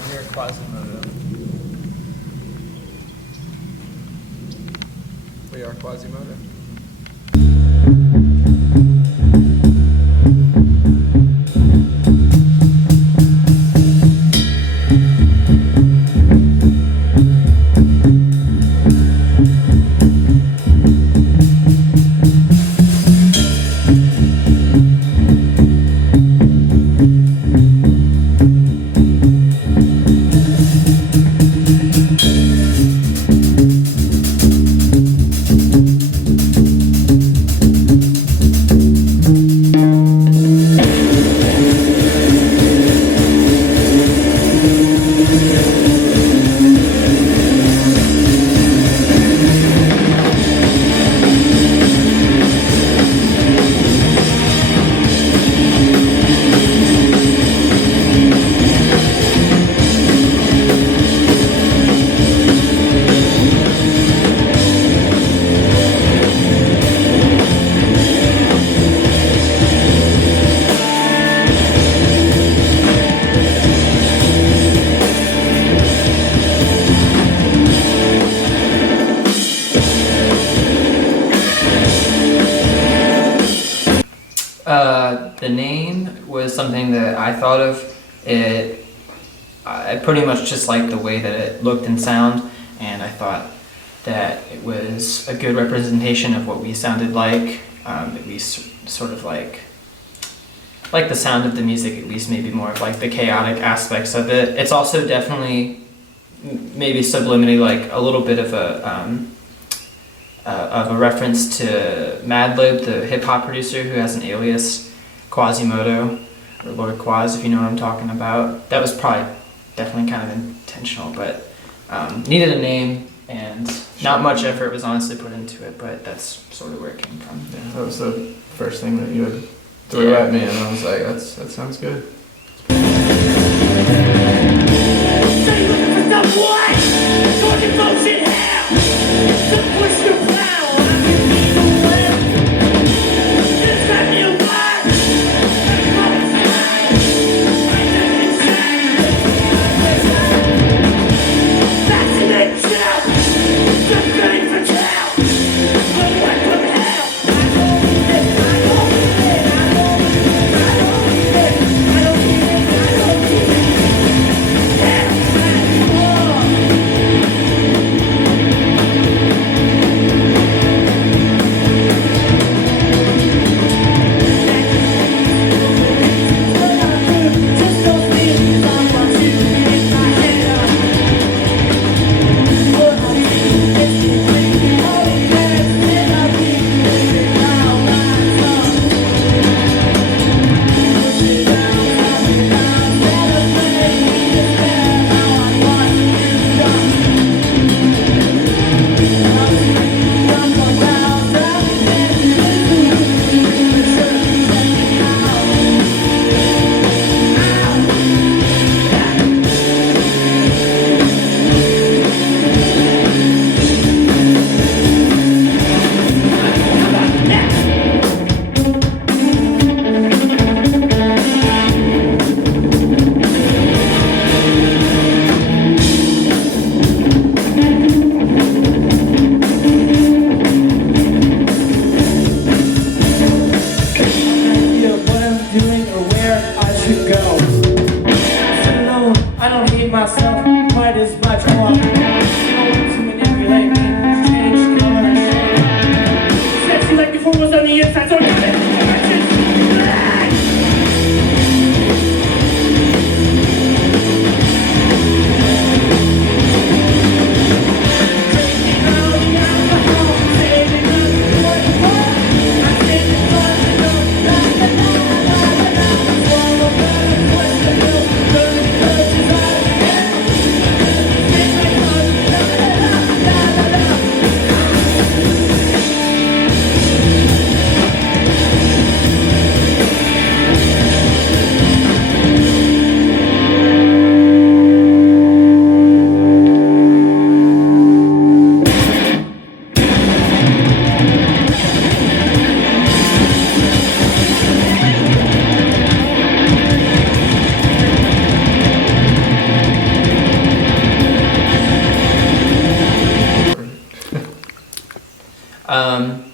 live here at KWAZYMOTO. We are KWAZYMOTO. The name was something that I thought of. I pretty much just liked the way that it looked and sound, and I thought that it was a good representation of what we sounded like, at least sort of like the sound of the music, at least maybe more of like the chaotic aspects of it. It's also definitely maybe subliminally like a little bit of a reference to Madlib, the hip-hop producer who has an alias, KWAZYMOTO, or Lord Quaz, if you know what I'm talking about. That was probably definitely kind of intentional, but needed a name, and not much effort was honestly put into it, but that's sort of where it came from. Yeah, that was the first thing that you had threw at me, and I was like, that sounds good.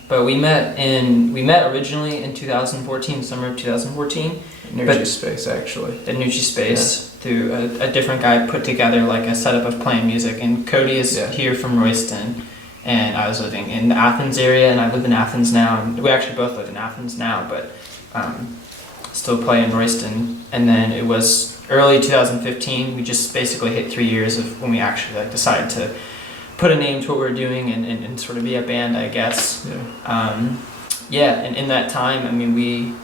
But we met originally in 2014, summer of 2014. Energy Space, actually. The Nucci Space, through a different guy put together like a setup of playing music. And Cody is here from Royston, and I was living in the Athens area, and I live in Athens now. And we actually both live in Athens now, but still play in Royston. And then it was early 2015. We just basically hit 3 years of when we actually like decided to put a name to what we're doing and sort of be a band, I guess. And in that time, I mean, we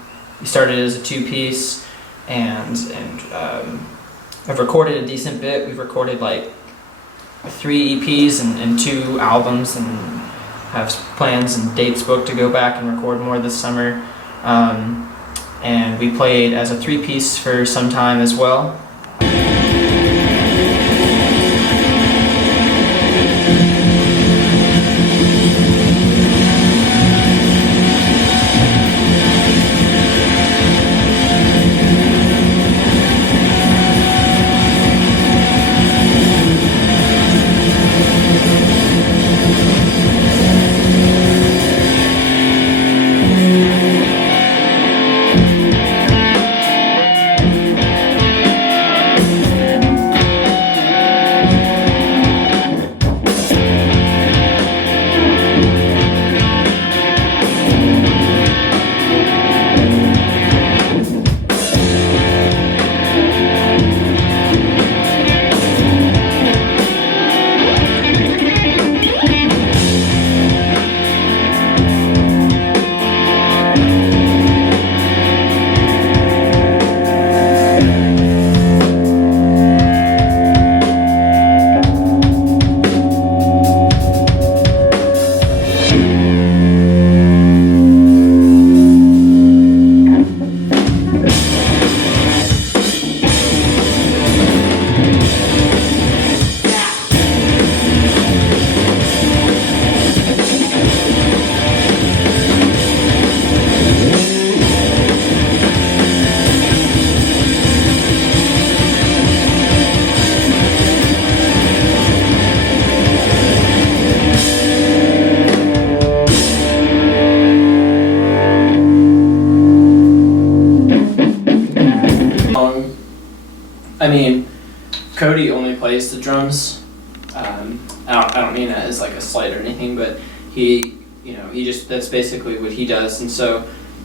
started as a 2-piece, and I've recorded a decent bit. We've recorded like 3 EPs and 2 albums, and have plans and dates booked to go back and record more this summer. And we played as a 3-piece for some time as well. I mean, Cody only plays the drums. I don't mean that as like a slight or anything, but that's basically what he does. And so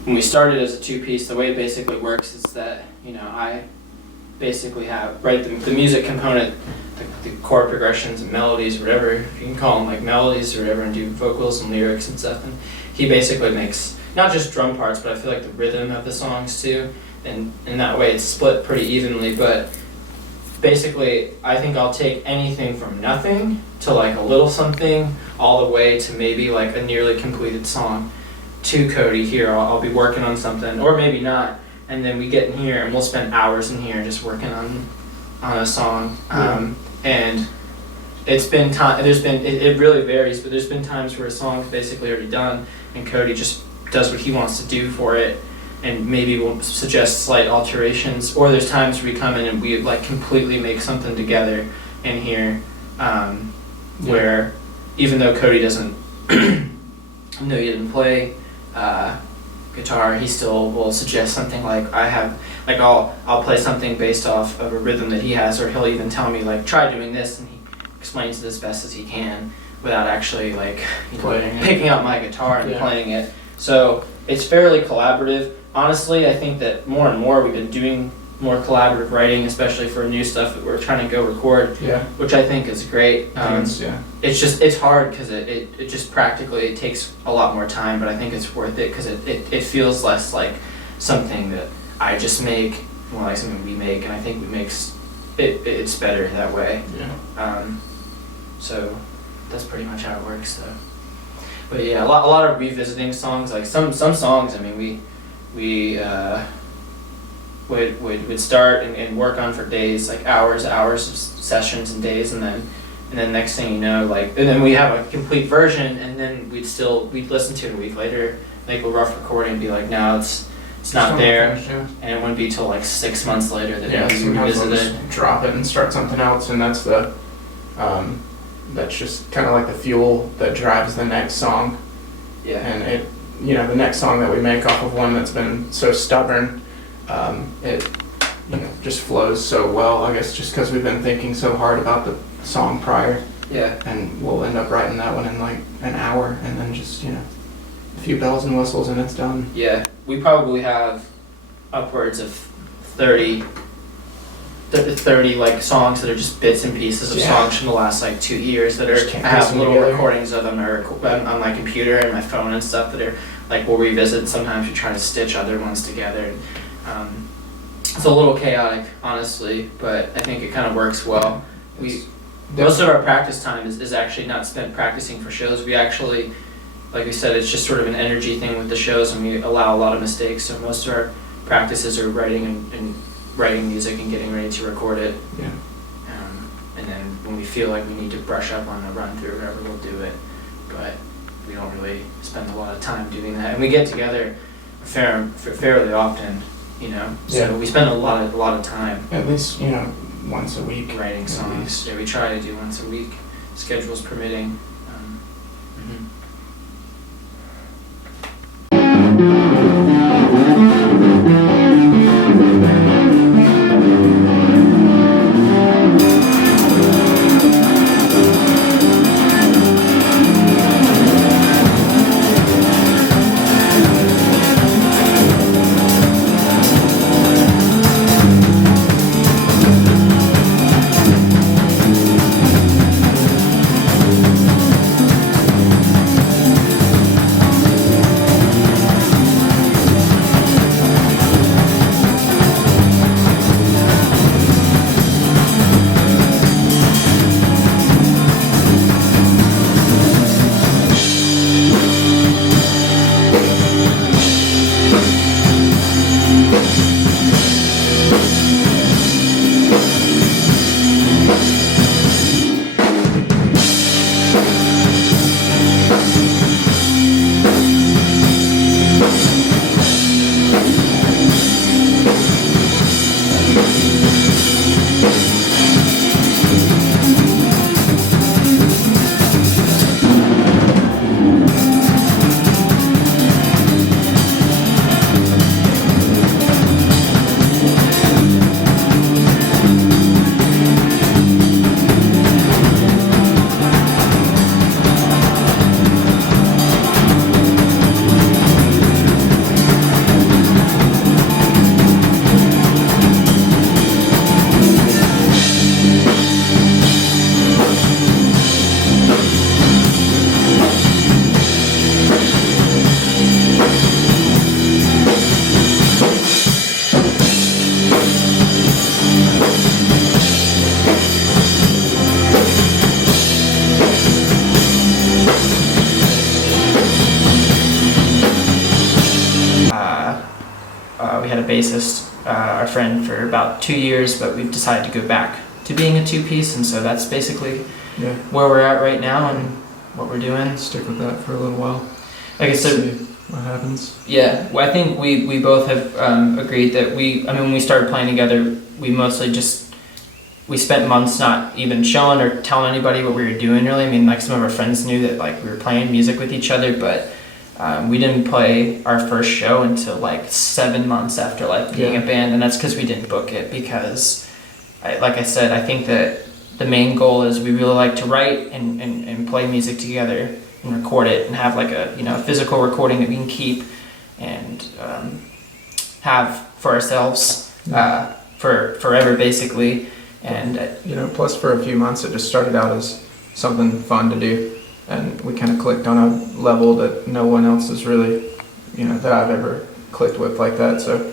when we started as a 2-piece, the way it basically works is that, I basically have, the music component, the chord progressions and melodies, whatever, you can call them like melodies or whatever, and do vocals and lyrics and stuff. And he basically makes not just drum parts, but I feel like the rhythm of the songs too. And in that way it's split pretty evenly, but basically I think I'll take anything from nothing to like a little something all the way to maybe like a nearly completed song to Cody here. I'll be working on something, or maybe not, and then we get in here and we'll spend hours in here just working on a song. And it's been time, it really varies, but there's been times where a song's basically already done and Cody just does what he wants to do for it, and maybe we'll suggest slight alterations, or there's times where we come in and we like completely make something together in here, where even though Cody doesn't he didn't play guitar, he still will suggest something like I'll play something based off of a rhythm that he has, or he'll even tell me like try doing this, and he explains it as best as he can without actually like picking up my guitar and playing it. So it's fairly collaborative. Honestly, I think that more and more we've been doing more collaborative writing, especially for new stuff that we're trying to go record, which I think is great. It's hard because it just practically it takes a lot more time, but I think it's worth it because it feels less like something that I just make, more like something we make, and I think it's better that way. So that's pretty much how it works though. But yeah, a lot of revisiting songs, like some songs, I mean, we would start and work on for days, like hours of sessions and days, and then next thing you know, like, and then we have a complete version, and then we'd listen to it a week later, make a rough recording, and be like, no, it's not there, and it wouldn't be till like 6 months later that we revisit it. Drop it and start something else, and that's that's just kind of like the fuel that drives the next song. you know, the next song that we make off of one that's been so stubborn, it, you know, just flows so well. I guess just because we've been thinking so hard about the song prior. Yeah. And we'll end up writing that one in like an hour, and then just, you know, a few bells and whistles and it's done. Yeah, we probably have upwards of 30 like songs that are just bits and pieces of songs from the last like 2 years that are, I have little recordings of them on my computer and my phone and stuff that are like, we'll revisit. Sometimes we try to stitch other ones together. It's a little chaotic, honestly, but I think it kind of works well. Most of our practice time is actually not spent practicing for shows. We actually, like we said, it's just sort of an energy thing with the shows, and we allow a lot of mistakes. So most of our practices are writing and writing music and getting ready to record it. Yeah. And then when we feel like we need to brush up on a run through or whatever, we'll do it. But we don't really spend a lot of time doing that. And we get together fairly often, you know. So Yeah. we spend a lot of time. At least, you know, once a week. Writing songs. Yeah, we try to do once a week, schedules permitting. We had a bassist, our friend, for about 2 years, but we've decided to go back to being a two-piece, and so that's basically where we're at right now and what we're doing. Stick with that for a little while. Like I said, see what happens. Yeah, well, I think we both have agreed that when we started playing together, we spent months not even showing or telling anybody what we were doing, really. I mean, like, some of our friends knew that, like, we were playing music with each other, but we didn't play our first show until like 7 months after like being a band, and that's because we didn't book it. Because, like I said, I think that the main goal is we really like to write and play music together and record it and have like a physical recording that we can keep and have for ourselves for forever, basically. And plus for a few months it just started out as something fun to do. And we kind of clicked on a level that no one else has really, that I've ever clicked with like that. So,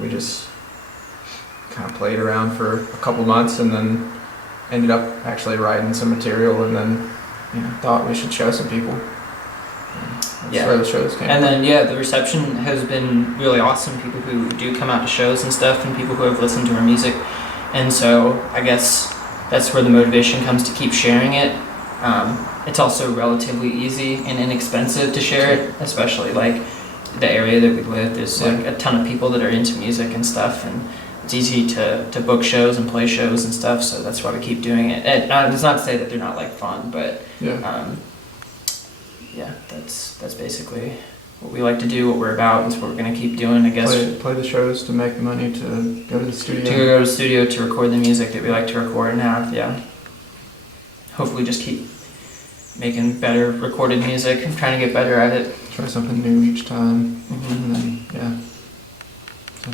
we just kind of played around for a couple months and then ended up actually writing some material, and then, thought we should show some people. That's where the shows came and from. then, the reception has been really awesome. People who do come out to shows and stuff, and people who have listened to our music. And so, I guess that's where the motivation comes to keep sharing it. It's also relatively easy and inexpensive to share it, especially like the area that we live. There's like a ton of people that are into music and stuff, and it's easy to book shows and play shows and stuff. So that's why we keep doing it. And it's not to say that they're not like fun, but that's basically what we like to do, what we're about, and it's what we're gonna keep doing, I guess. Play the shows to make the money to go to the studio. To go to the studio to record the music that we like to record and have, yeah. Hopefully just keep making better recorded music and trying to get better at it. Try something new each time, Mm-hmm. and then, yeah. So.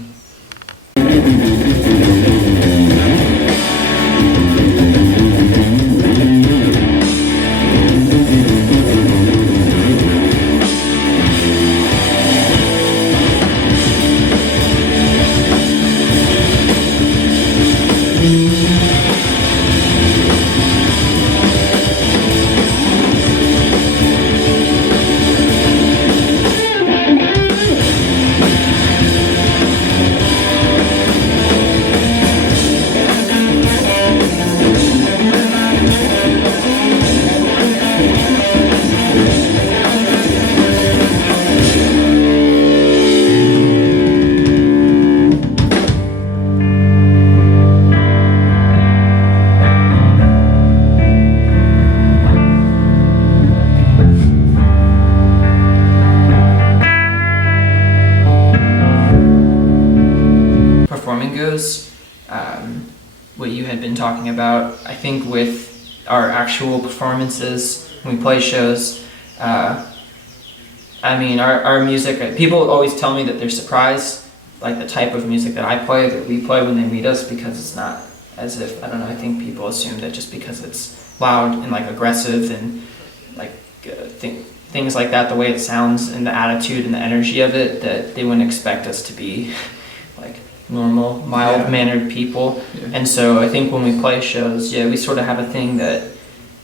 Performing goes, what you had been talking about, I think with our actual performances, when we play shows, I mean, our music, people always tell me that they're surprised, like the type of music that I play, that we play when they meet us, because it's not as if, I don't know, I think people assume that just because it's loud and like aggressive and like things like that, the way it sounds and the attitude and the energy of it, that they wouldn't expect us to be like normal, mild-mannered people. Yeah. And so I think when we play shows, yeah, we sort of have a thing that,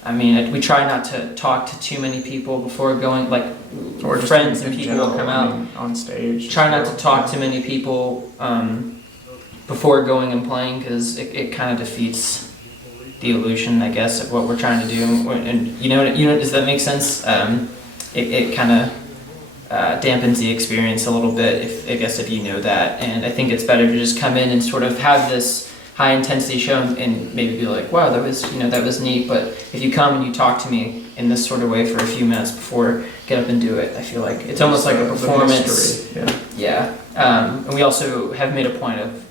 I mean, we try not to talk to too many people before going, like Or just friends in and people general, will come I out. mean, on stage. Try not to talk to many people before going and playing, because it kind of defeats the illusion, I guess, of what we're trying to do. And you know, does that make sense? It kind of dampens the experience a little bit, if you know that. And I think it's better to just come in and sort of have this high intensity show and maybe be like, wow, that was neat. But if you come and you talk to me in this sort of way for a few minutes before get up and do it, I feel like it's almost like a performance. Yeah. And we also have made a point of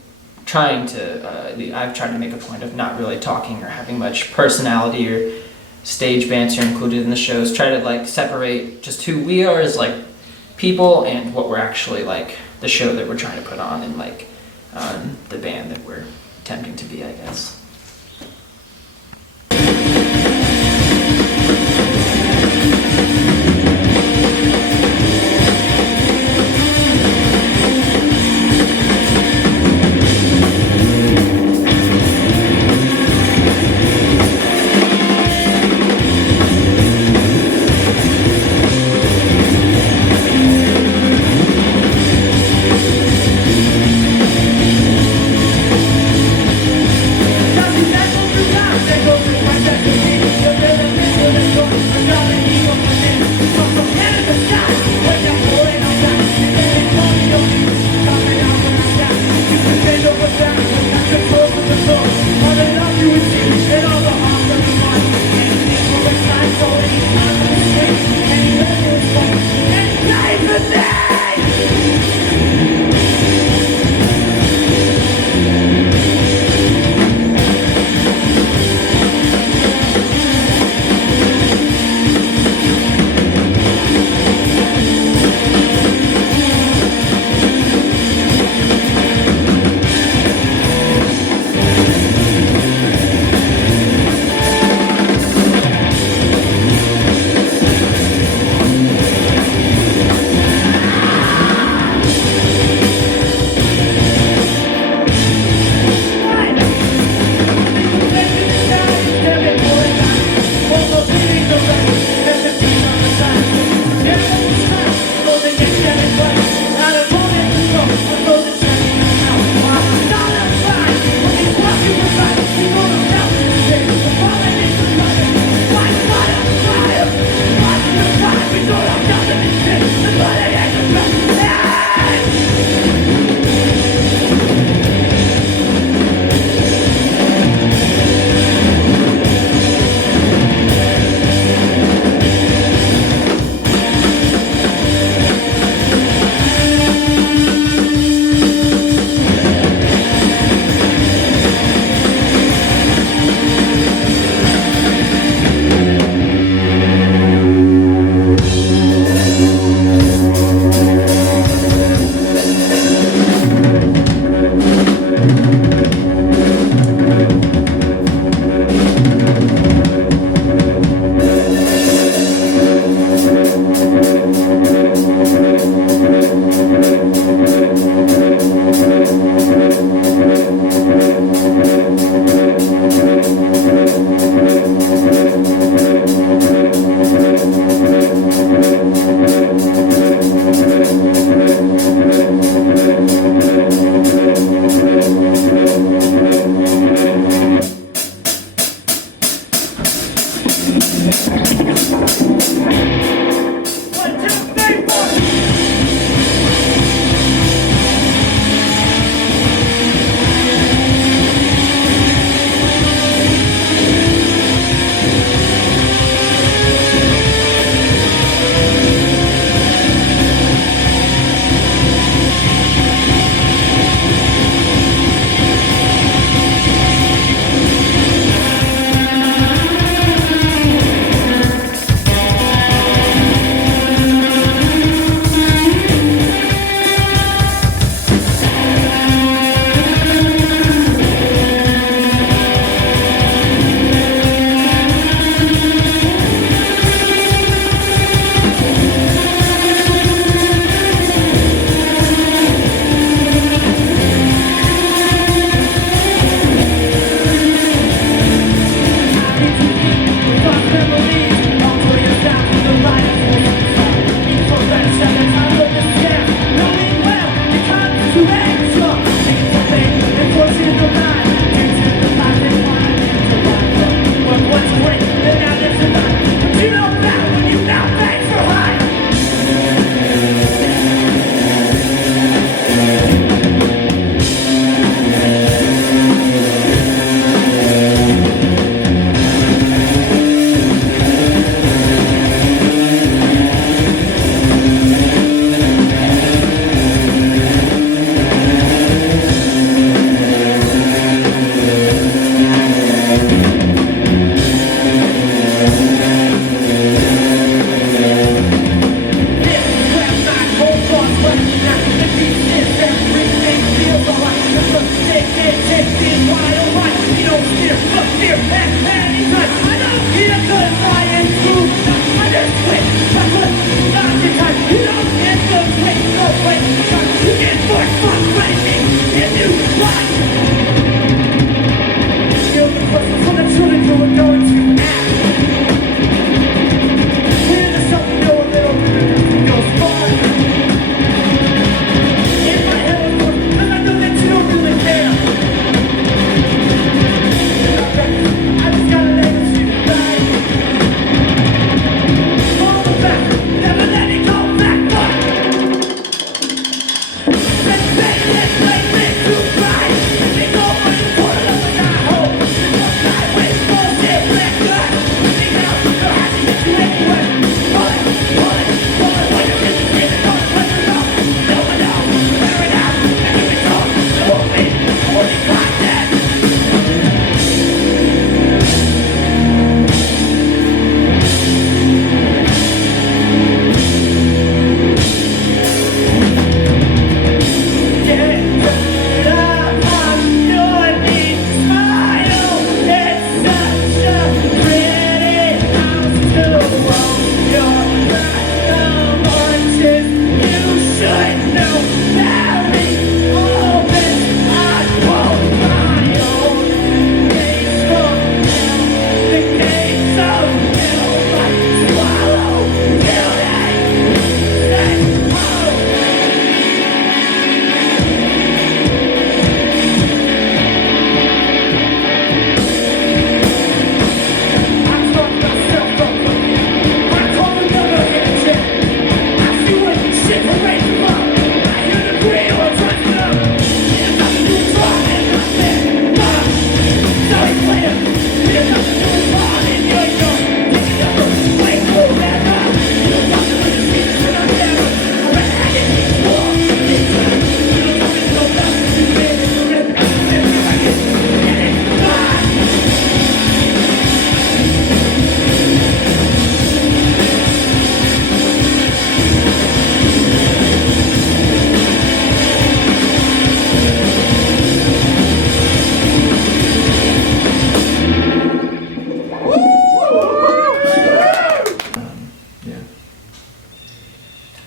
trying to, I've tried to make a point of not really talking or having much personality or stage banter included in the shows. Try to like separate just who we are as like people and what we're actually like, the show that we're trying to put on, and like the band that we're attempting to be, I guess.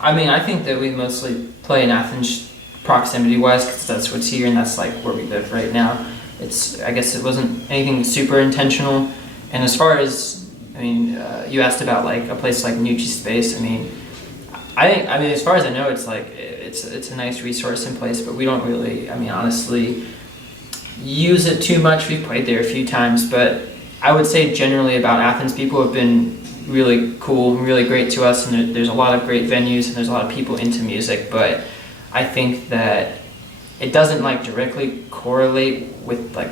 I mean, I think that we mostly play in Athens proximity-wise because that's what's here and that's like where we live right now. I guess it wasn't anything super intentional. And as far as, I mean, you asked about like a place like Nucci Space. I mean, as far as I know, it's like it's a nice resource in place, but we don't really, I mean, honestly, use it too much. We've played there a few times, but I would say generally about Athens, people have been really cool, really great to us, and there's a lot of great venues and there's a lot of people into music, but I think that it doesn't like directly correlate with like